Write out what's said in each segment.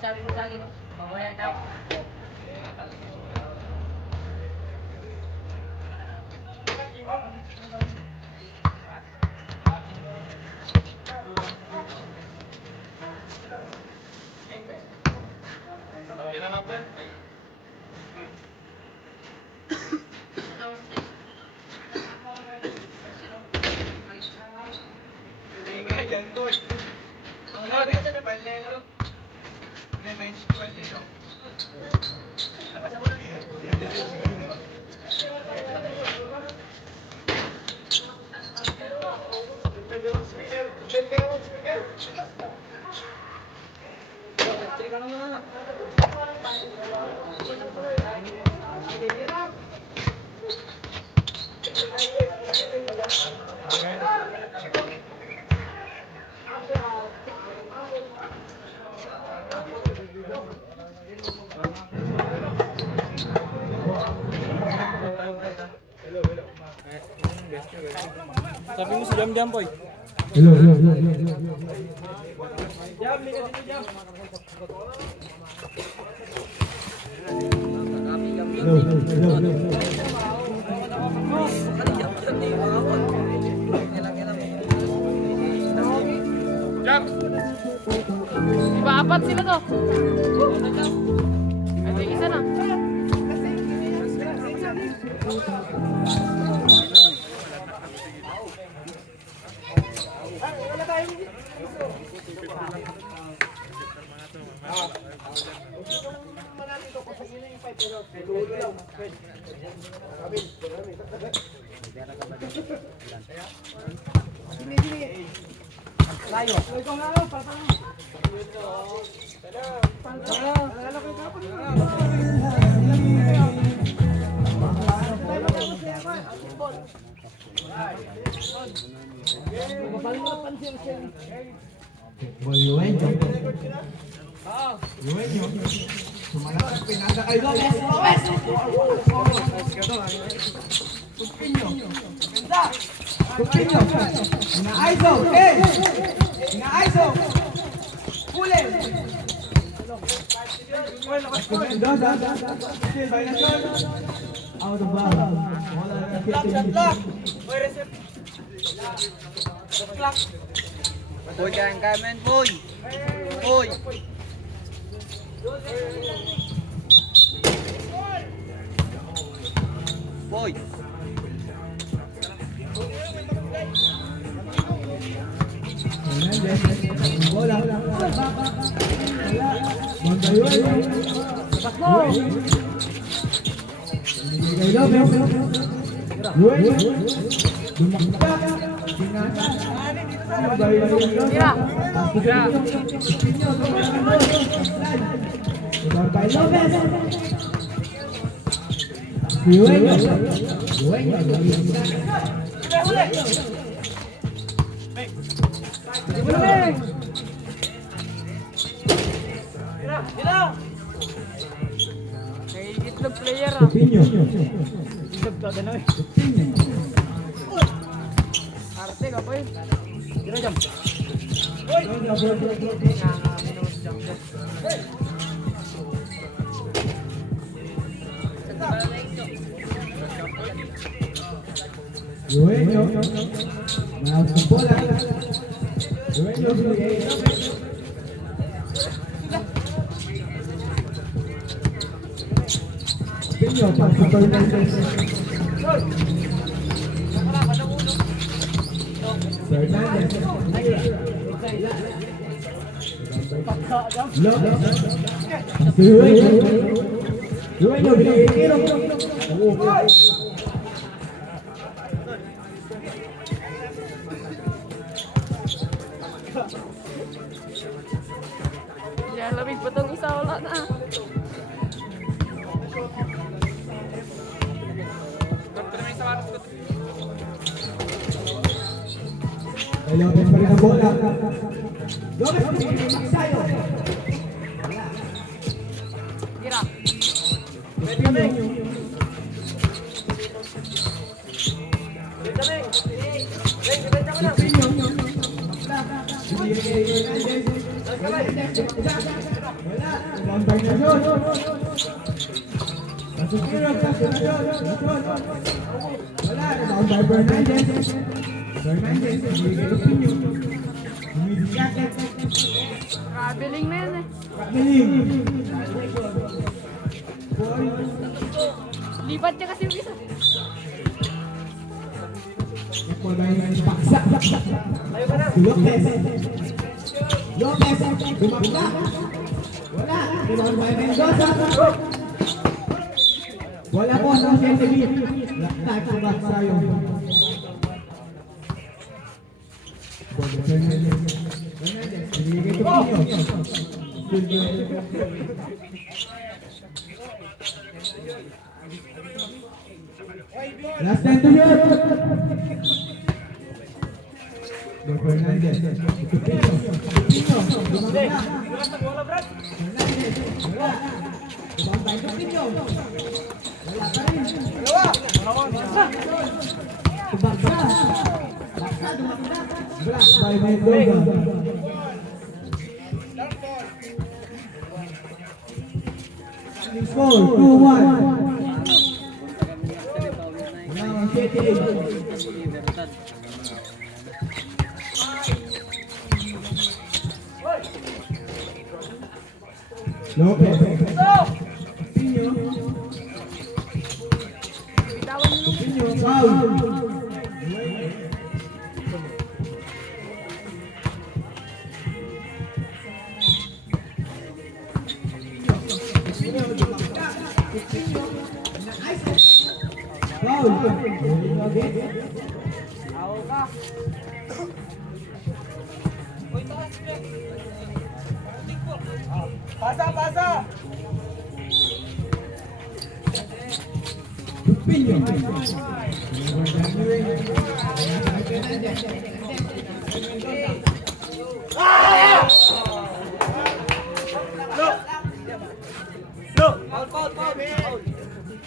Sabi mo sa akin, mamaya na ako. Sabi mo si Jam Jam, boy. Hello. Jam, liga dito, Jam. Jam! Diba apat sila to? Ito isa na. Yuwenyo. Sumalakas pinasa kay Lopez. Kupinyo. Ina-ISO. Ina-ISO. Pulin. Mendoza. Still by Nason. Out of bounds. Block. Boy, receive. Block. Boy, kaya men, boy. Boy. Boy. Bola. Montayo. Pasmo. Kay Lopez. Yuwenyo. Dumaktak. Tingatan. Tira. Kay Lopez. Yuwenyo. Itlog player ah. Kupinyo. Itlog to, ano eh. Arte ka po eh. Tira, Jam. Yuwenyo. Nah, bola. Yuwenyo. Kupinyo. wala na. Kay Lopez pa rin ang bola. Lopez, Magsayo. Tira. Traveling na yan eh. Lipat niya kasi yung isa. Lopez. Lopez. Bumagda. Wala. Rebound by Mendoza. Wala po sa CNTV. Laktak sa Magsayo. Binigay ko po. Last 10 to shoot. Don Fernandez. Pino. Bumagda. Fernandez. Wala. Rebound by Pino. Wala pa rin. Baksa. Black by Mendoza. Score 2-1. Now ang City. Lopez. Pino. Bitawan mo. Pino. Foul. Foul. Pasa! Pino.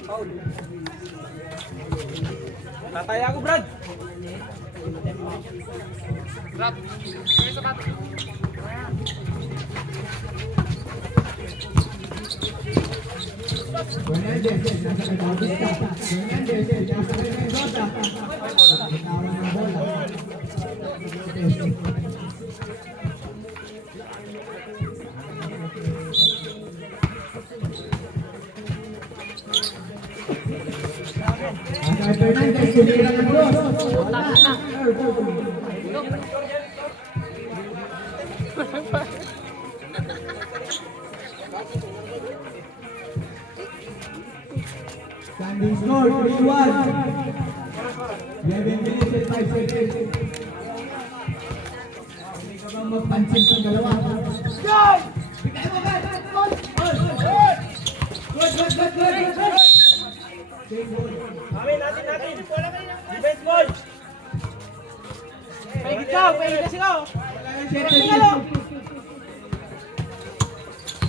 Foul. Tataya ako, Brad. Drop. May sapatos. Fernandez, nasa kay Bautista. Fernandez, nasa kay Mendoza. Bitawan ng bola. Nasa kay Fernandez, sinira ng cross. Wala. Standing score 3-1. 11 minutes and 5 seconds. Hindi ka bang magpansin sa dalawa? Bigay mo ba? Good. Natin. Defense ball. Pahigit ka ikaw.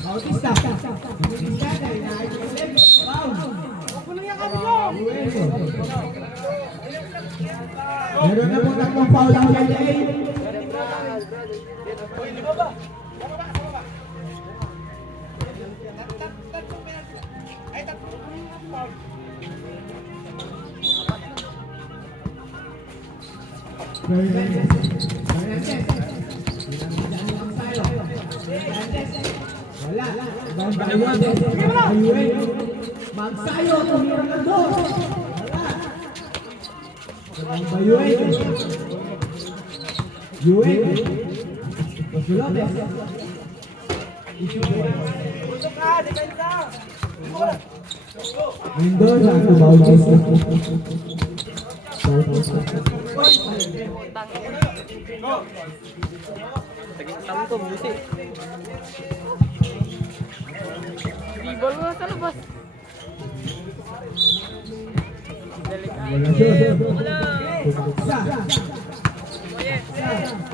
Bautista. Bautista na inaayos ng left. Foul. Meron na po tatlong foul ang LA. Fernandez. Wala. Magsayo. Tumira ng dos. Wala. Bayuin. Lopez. Putok ka, depensa. Mendoza to Bautista. Taging tamto, busi. Dribble mo sa labas. Relasyon. Isa.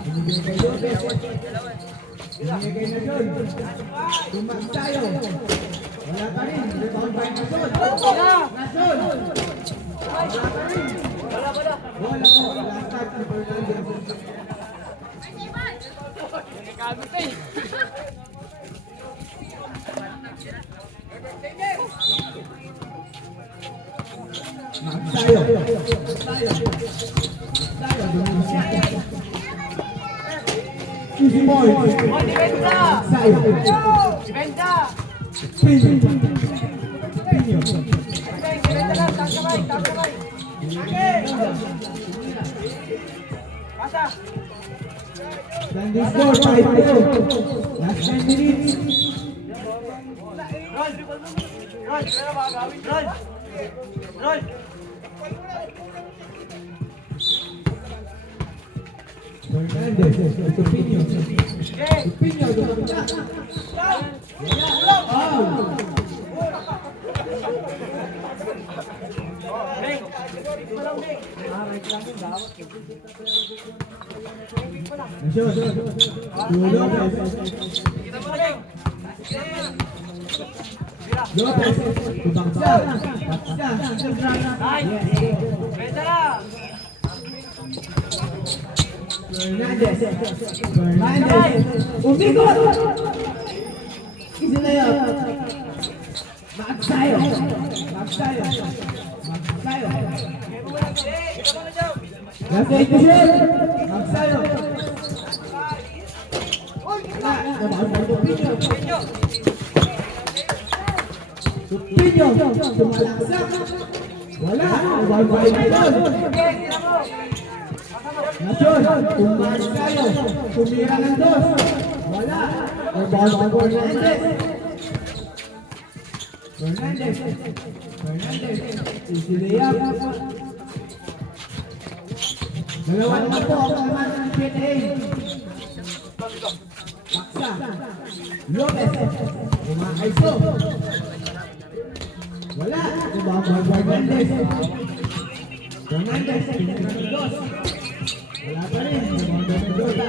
Binigay kay Lopez. Binigay na John. Tumastayo. Wala pa rin. Rebound by Nason. Nason. Wala pa rin. Wala mo. Last touch ni Fernandez. Nagkagabi pa eh. Magsayo. Easy boy. Magsayo. Pinyo. Landing score 5-2. Last 10 minutes. Fernandez, ito Pinyo. Pinyo, dumapita. Foul. Nasyon. Lopez. Tubangsa. Fernandez. Umikot. Easy layup. Magsayo. Last 8 to shoot. Magsayo. Pinyo. Tumalaksak. Wala. Bye-bye na yun. Nasyon. Magsayo. Tumira ng dos. Wala. Rebound by Fernandez. Easy layup. Dalawa naman po ang naman ng PTA. Maksa. Lopez. Umakaiso. Wala. Rebound by Fernandez. Dos. Wala pa rin. Rebound by Mendoza.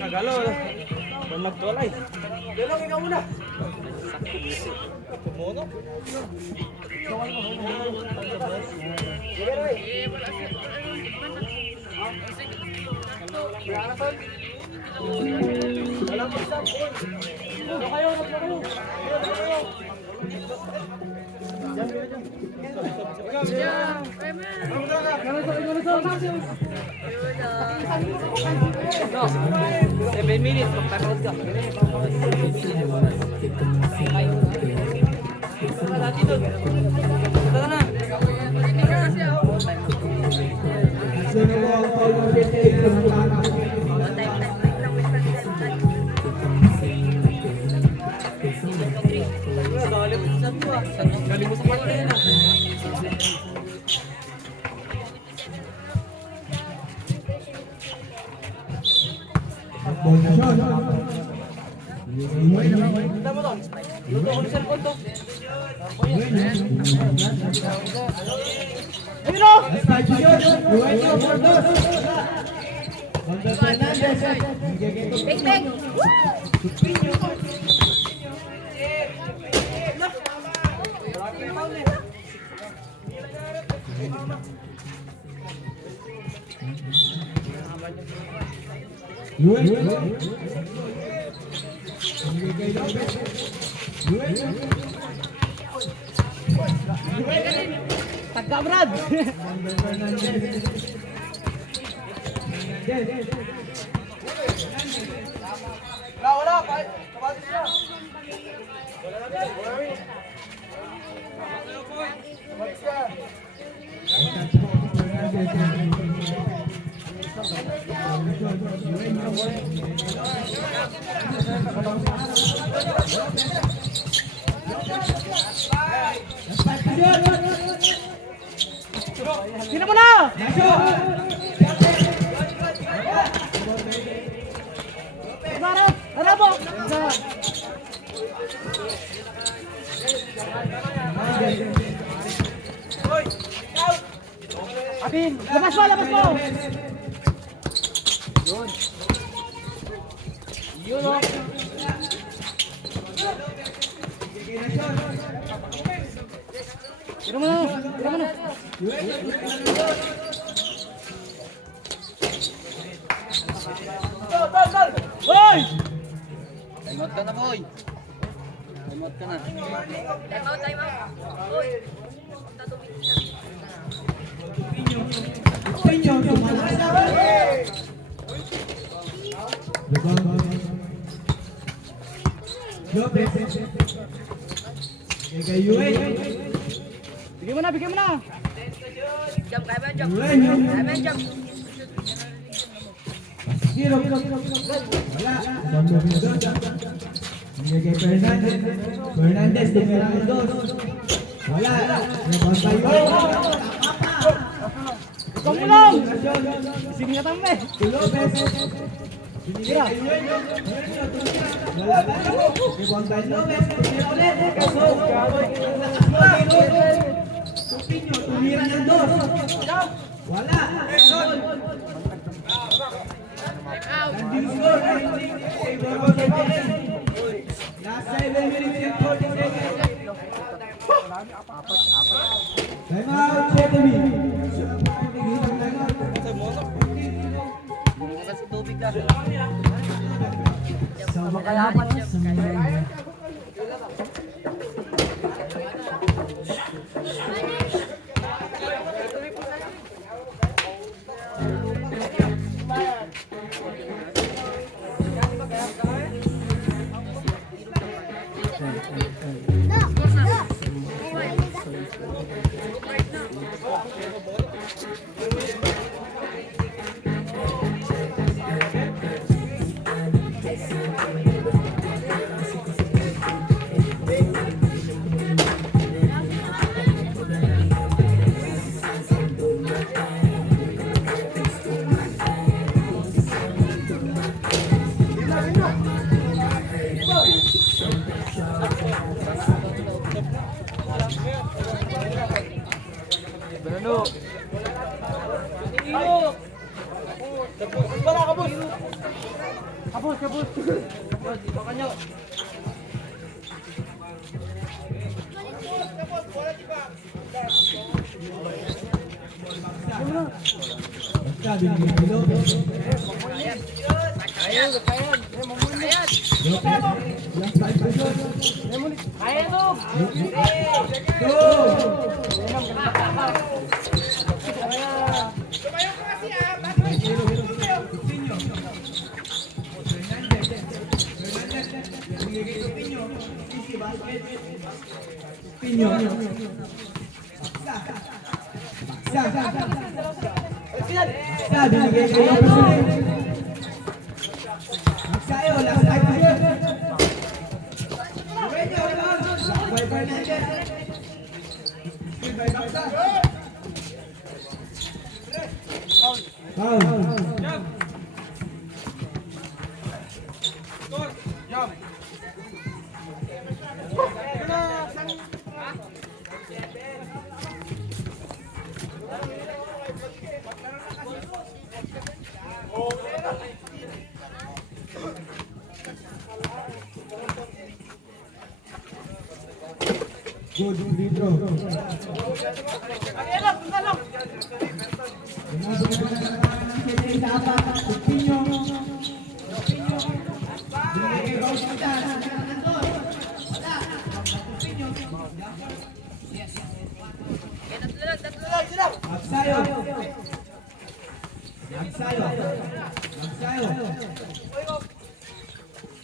Nagalo. Magtulay. Dalong ikaw muna. Pumono. Seven minutes, magtanood ka. Natin doon. Tara na. Galing mo sa kwarto yan ah. Kita mo to. Luto ko ng cellphone to. Tagka Brad. Wala. Kabati siya. Wala. Last 5 na yun. Sino mo na? Nasyon. Ano mo? Abin, labas mo, labas mo! Yun o. Tira mo na, tira mo na. Hoy! Time out ka na, boy. Time out ka na. Pinyo, tumalas. Lopez. Gagayuin. Bigyan mo na, bigyan mo na. Ulan. Zero. Wala. Bigay Fernandez. Fernandez, tumirang dos. Wala. Rebound tayo. Ikaw mo lang! Siningatan mo eh. Lopez. Tira. Wala ba? Rebound tayo. Lopez. Tumira ulit. Kaso. Tupinyo, tumira ng dos. Wala. Landing score. Last 7 minutes and 40 seconds. Time out, Chetomi. Bumili ka sa tubig ka. Sa makalapat sa mga Banano. Iyo. Wala ka, boss. Kapos, kapos. Baka nyo. sabi ni Lopez. Ayan, ayan. Last 5 seconds. Kaya to. Go! Pinyo. Baksa. Baksa, binigay kayo ng president. Baksa yun, last 5 seconds. Lakbay Fernandez. Skill by Baksa. Foul. Good free throw.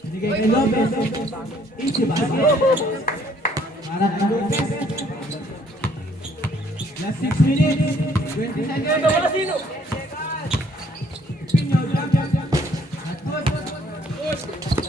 Binigay kay Lopez. Easy basket. Para kay Lopez. Last 6 minutes. 20 seconds. Pinyo, jump. At push.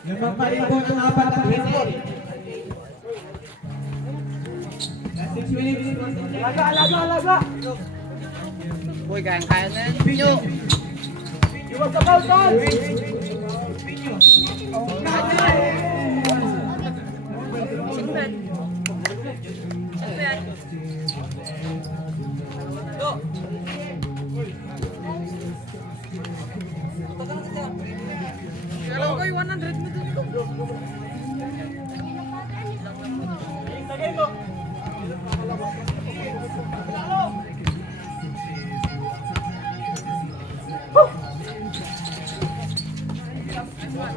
Nagpapalibot ang apat ang baseball. Last 6 minutes. Alaga! Boy, kaya na yan. Pinyo. Iwas sa foul, Tol! Kalau ko 100 mo dun ko. Lagay mo!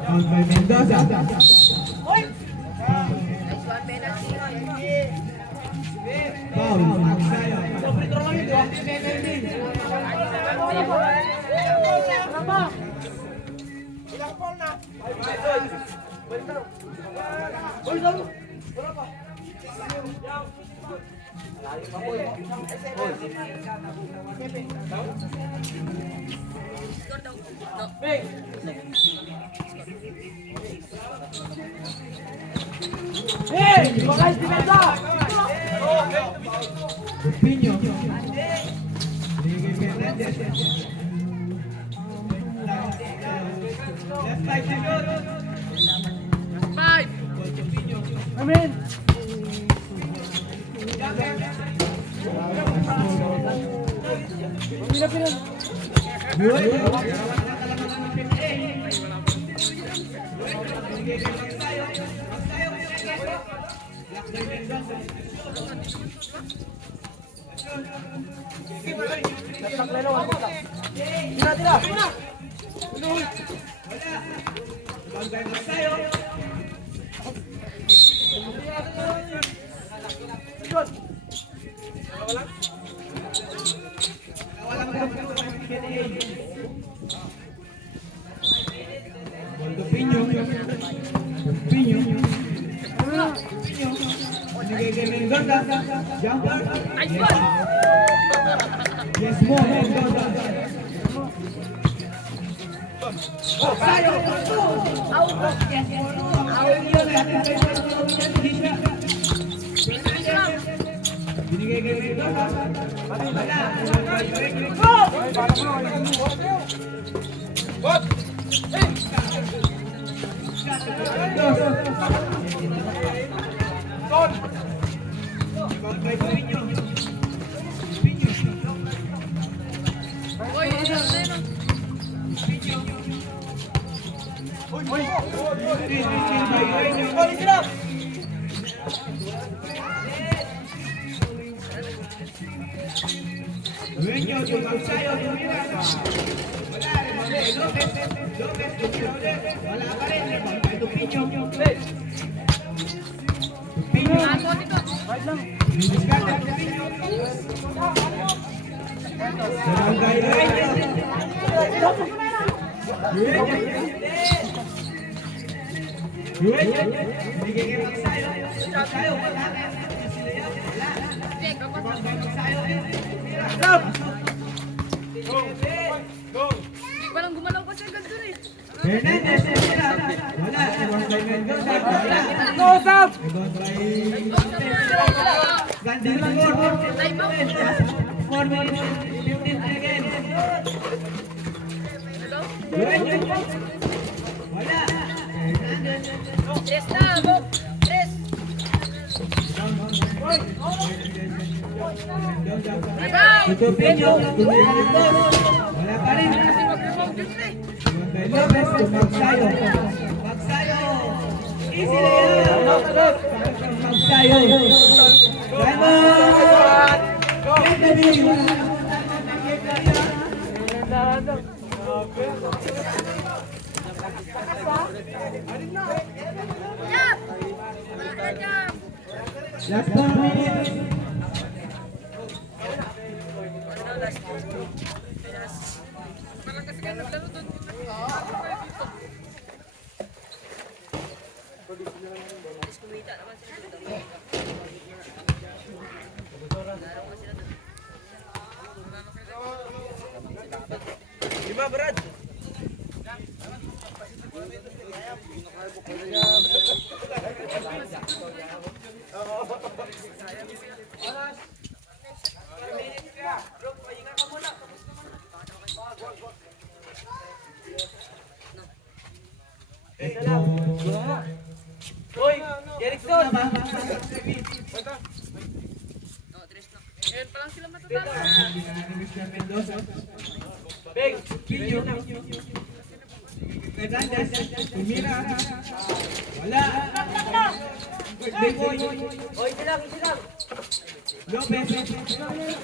Foul by Mendoza. Foul, Magsayo. Hey! Bakal si Mesa! Pinyo. Miguel Fernandez. Left side to shoot. 5. Amin! Tira! Pinyo. Miguel Mendoza. Jumper. Yes, more Mendoza. Sayo. Binigay kay Mendoza. Oy, isa na. Dueño de Magsayo. Wala pa rin. Kay Tupinyo. Tupinyo. Ako dito. Diskarte ang Tupinyo. Barangay Dueño. Dueño. Bigay kay Magsayo. Magsayo. Wala. Check ako. Walang gumalaw kasi agad dun eh. Fernandez. Wala. Barangay Mendoza. Wala. Go, Sam! Gandang score. Time out. 4 minutes, 15 seconds. Hello? Dueño. Wala. Fernandez. Tres na. Go. Tres. Ito Pinyo. Wala pa rin. Kasi mag-rebound dun eh. Kay Lopez to Magsayo. Magsayo. Easy na yan. Magsayo. Diamond. Get the view. Jab. Wala ka jab. Last 4 minutes. Lima, Brad. Hoy, Jerickson. Ngayon pa lang sila matatalo. Big. Pinyo. Fernandez. Tumira. Wala. Big boy. Hoy, silang. Lopez. Lopez.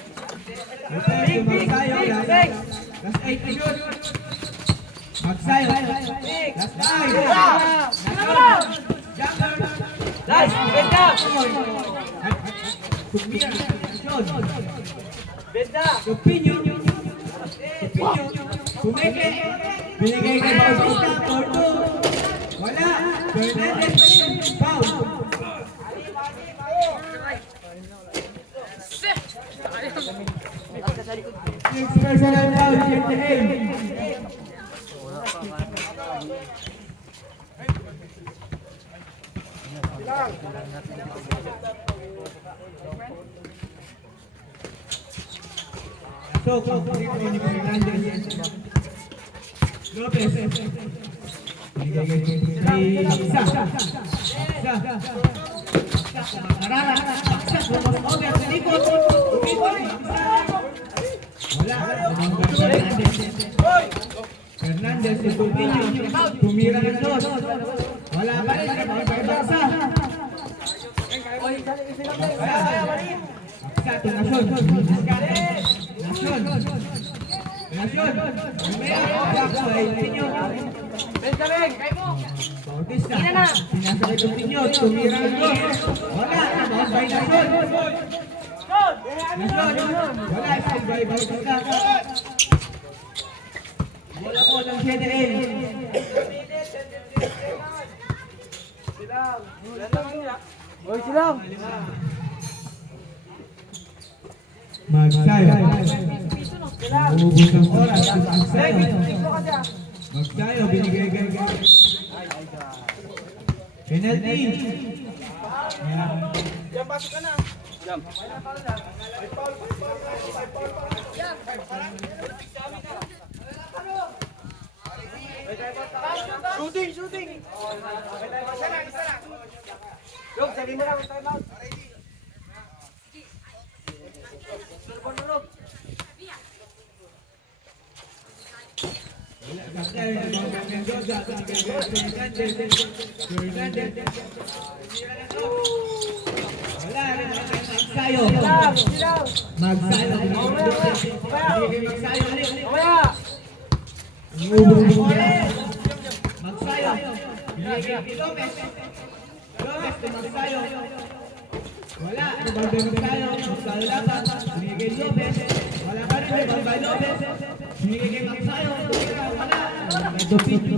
Magsayo. Last 8 to shoot. Magsayo. Last 9. Jumper. Nice, benda. Tumira. Shot. Benda. Pinyo. Kumeke. Binigay kay Bautista. For 2. Wala. Fernandez. Foul. Next personal foul. Check the aim. So, dito ni Fernandez. Lopez. Binigay kay Isa. Arara. Over sa likod. Wala. Fernandez si Coutinho. Tumira ng dos. Wala pa rin. Kay Barca. Aksa to Nasyon. Nasyon. Umaya. Kay Coutinho. Benjamin, kayo mo. Bautista. Pinasa kay Coutinho. Tumira ng dos. Wala. Kay Nasyon. Nasyon. Wala. Kay Bautista. Wala po ng 7-8. Hoy, silang. Magsayo. Ubus ang oras. Magsayo. Binigay kay penalty. Yan, pasok ka na. Shooting. Log, sabi mo lang ang time out. Magsayo. Magsayo. Mamaya. Magsayo. Lopez. Lopez to Magsayo. Wala. Magsayo. Magsayo laban. Binigay Lopez. Wala pa rin. Magsayo Lopez. Binigay Magsayo. Wala. Tupinyo.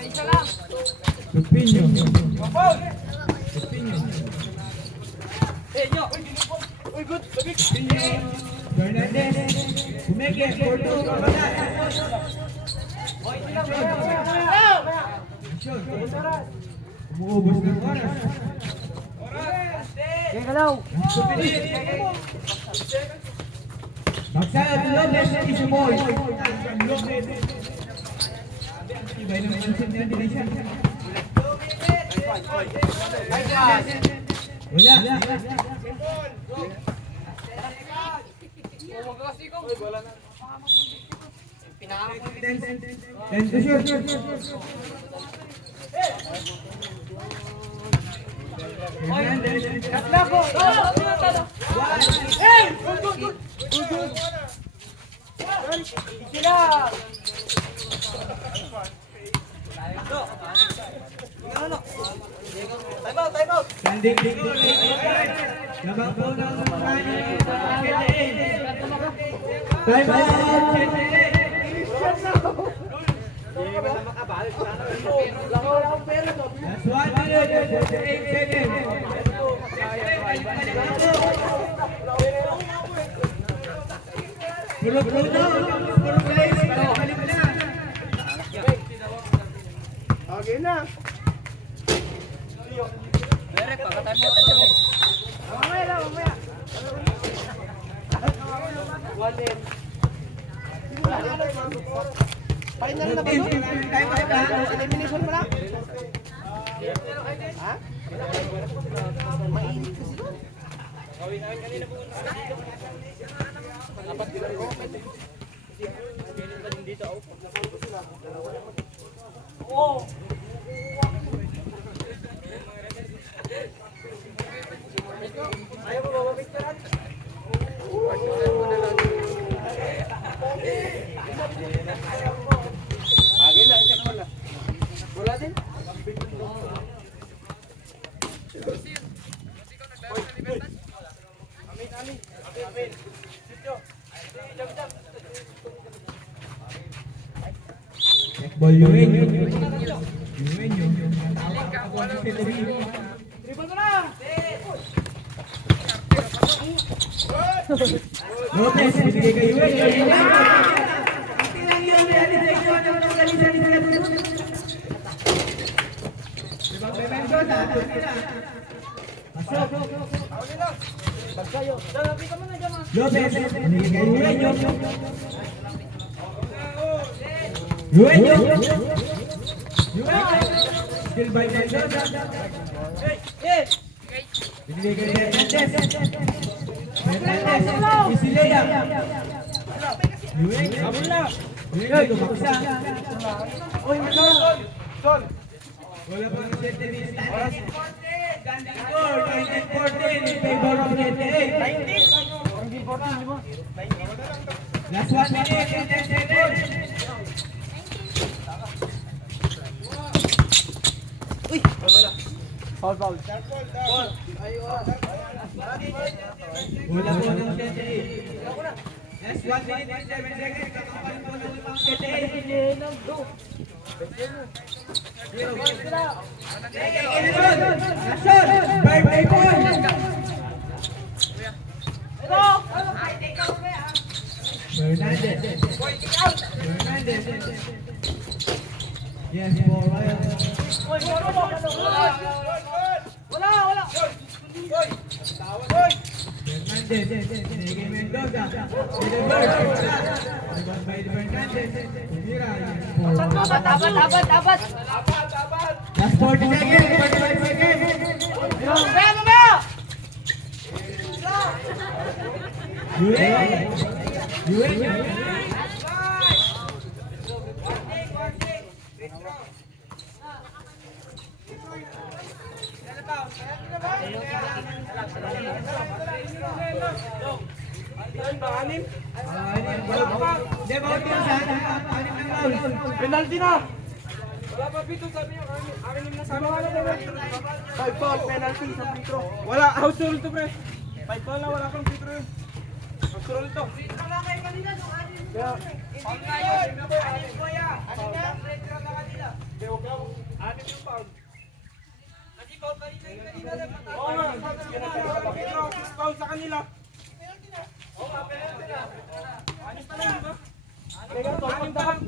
Isa lang. Tupinyo. Paul. Tupinyo. Eh, nyo. Uy, good. Babik. Tupinyo. Fernandez. Kumeke. Porto. Wala. Hoy, silang. Umuubos ng oras. Kaya galaw. Magsayo to Lopez. Isu boy. Lopez. Ibay naman yung sinyan din siya. Wala. Ten to shoot. Fernandez. Katla ko. Hey! Good. Silang. Time out. Standing dito. Labang po ng time out. Wala akong pera to. Last 1 minute and 48 seconds. Puro guys, balik na. Okay na. Pere, pagkatay mo ito. Mamaya na, mamaya. Wallet. Final na ba ito? Elimination mo na? Ha? Mainit kasi doon. Oo. Ayaw mo ba mapicturean? Agil na, check mo na. Wala din? Amin. Sityo. Jam. Ball Yuin. Dribble mo na! Lopez, bibigay kay Yuin. Lopez, bibigay kay Yuin. Still by Mendoza. Bibigay kay Hernandez. Isilea. Yuin. Yuin, tumaksa. Oy, Sol! Wala pang 7 minutes. Standing score, 19-14 in favor of 98. 19-14, di ba? Last 1 minute and 10 seconds. Foul. Wala po ng 78. Last 1 minute and 7 seconds. Kakapalit po ng limang 78. Birthday boy! Fernandez. Yes, ball right. Wala! Fernandez. Sige Mendoza. With the bird. Rebound by Fernandez. Tumira. Tabat. Last 40 seconds. 45 seconds. Mamaya! Yuin. Penalty na! Wala pa pito, sabi nyo. Akin yung nasabi. 5 foul, penalty sa pitro. Wala, house rule to pre. 5 foul na, wala kang pitro yun. House rule to. Kaya, foul na yun. Anim ko yan. Anim na? Kaya huwag lang. Anim yung foul. Kasi foul kanina yung kanina. Oo nga, pitro, 6 foul sa kanila. Penalty na. Oo nga, penalty na. Anim pa lang, di ba? Anim pa lang.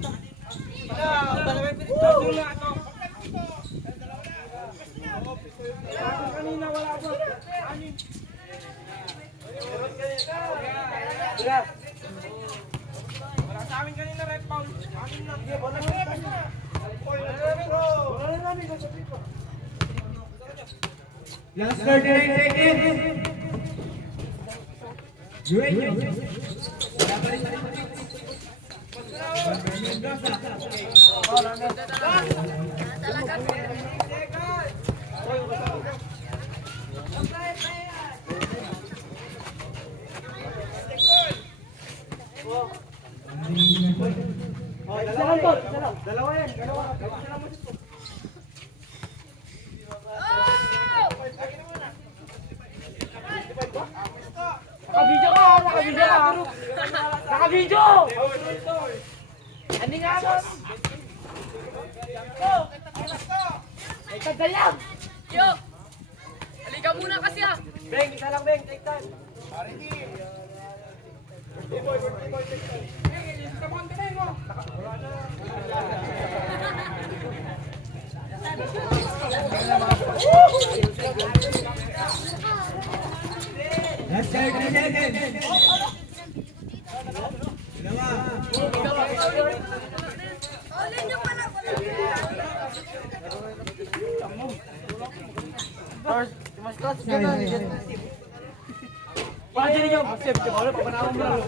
Kanina wala pa. Anim. Wala sa amin kanina red foul. Anim na. Wala na. Last 39 seconds. Yuin. Wala pa rin. Dalawa yan. Naka-video ka! Naka-video! Ano nga mo? Ay, kagalang! Yo! Halika muna kasi ah! Beng, isa lang Beng, take time. Last card, 3 seconds. Dalawa. Pwede niyo, save ka ba? Papanahon mo lang.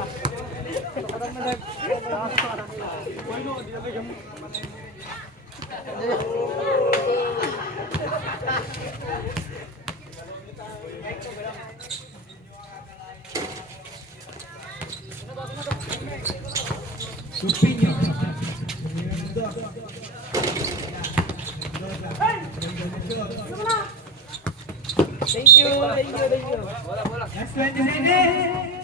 Supinyo. Thank you. Last 20 seconds.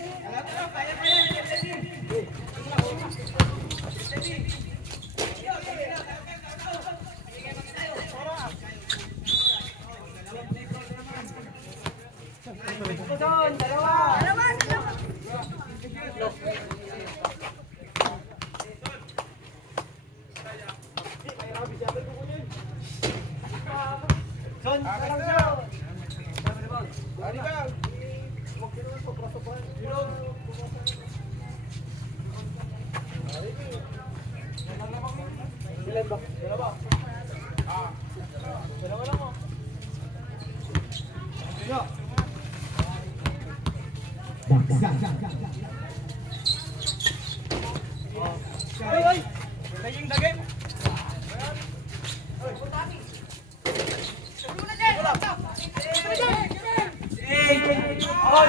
Hoy! Kayong dagim! Hey! Oh,